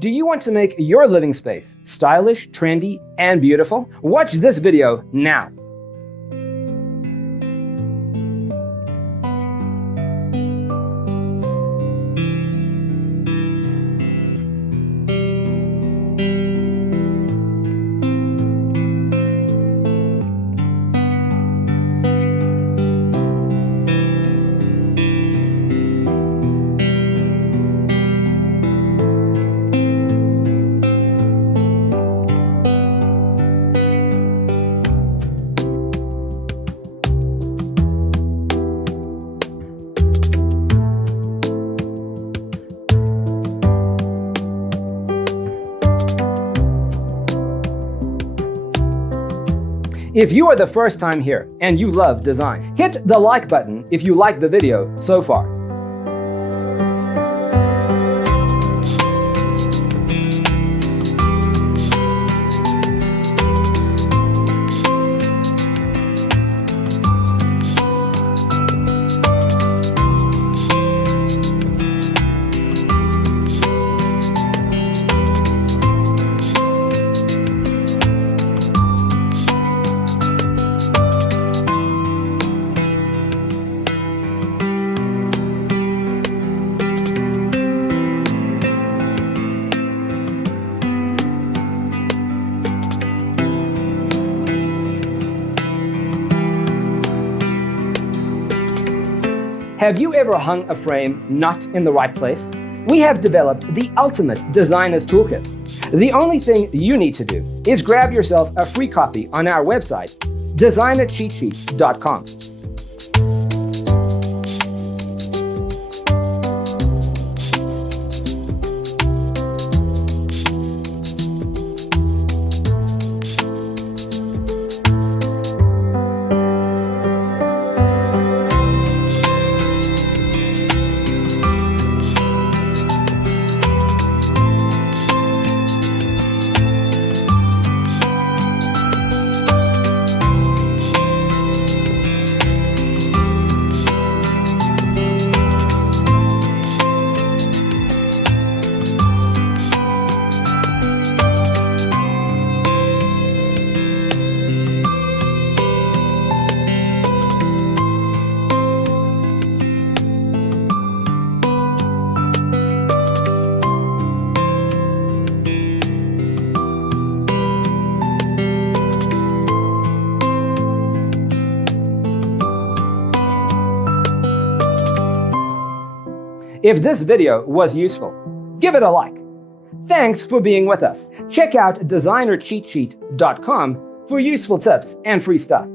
Do you want to make your living space stylish, trendy, and beautiful? Watch this video now. If you are the first time here and you love design, hit the like button if you like the video so far. Have you ever hung a frame not in the right place? We have developed the ultimate designer's toolkit. The only thing you need to do is grab yourself a free copy on our website, designercheatsheet.com. If this video was useful, give it a like. Thanks for being with us. Check out designercheatsheet.com for useful tips and free stuff.